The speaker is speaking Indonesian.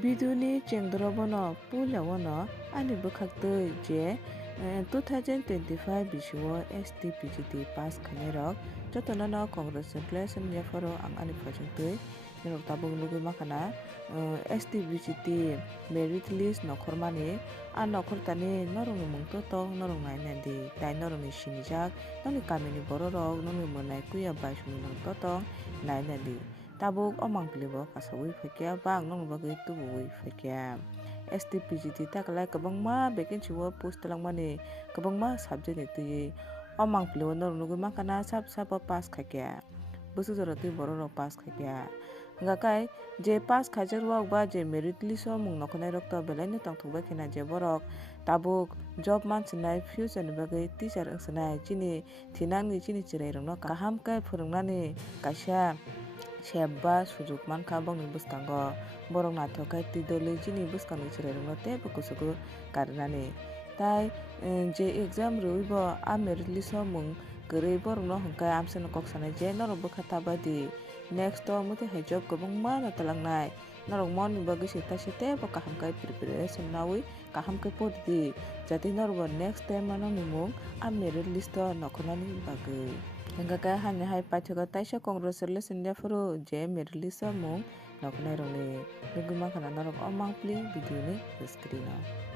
Biduni chengdorobono pulawono ani bwkhaktwi je 2025 bisio STPGT pass khainai jotono no congratulations yaforo ang ani phajingtwi norok tabuk nugui makhana STPGT Merit list nokhormani a nokhortani norokni mungto tong norok nainai di tai norokni sinijak noni kamini borokrok noni monai kuya baisungni mungto tong nainai di tabuk o mangpili bo kasaui faikya bang nong bagui tubuui faikya STPGT taklai kwbangma vacancy o post talangmani kwbangma subject ni twiwi o mangpili o norok nugui mankana sab sabo pass khaikya busu jora twi borokrok pass khaikya hingka kai je pass khaijak rok ba je merit list o mung nokhnai rok to belai no tongthokbai kheno je borok tabuk job manchilai future ni bagui teacher wngsanai chini thinakni chini cherrai rok no kaham khe phwrwngnani kaisa seba sujuk mankha bongni bwskango borok naithok khai twidali chini bwskangni cherrai rok no teibo kuchugo karinani tai je exam rwui bo a merit list o mung kwrwi borok no hwnkhe amchano kok sanai je norok bwkha tabadi next o muitai hai job kwbangma no talangnai norok moni bagui setaisa teibo kaham khai preparation nawi kaham khai poti jate norok bo next time o nongni mung a merit list o nokhornani bagui hingka khe hamya hai paithago taisa congratulations yafuru je merit list o mung nokhnai rokni nugui mankha norok o mangpili video ni screen o.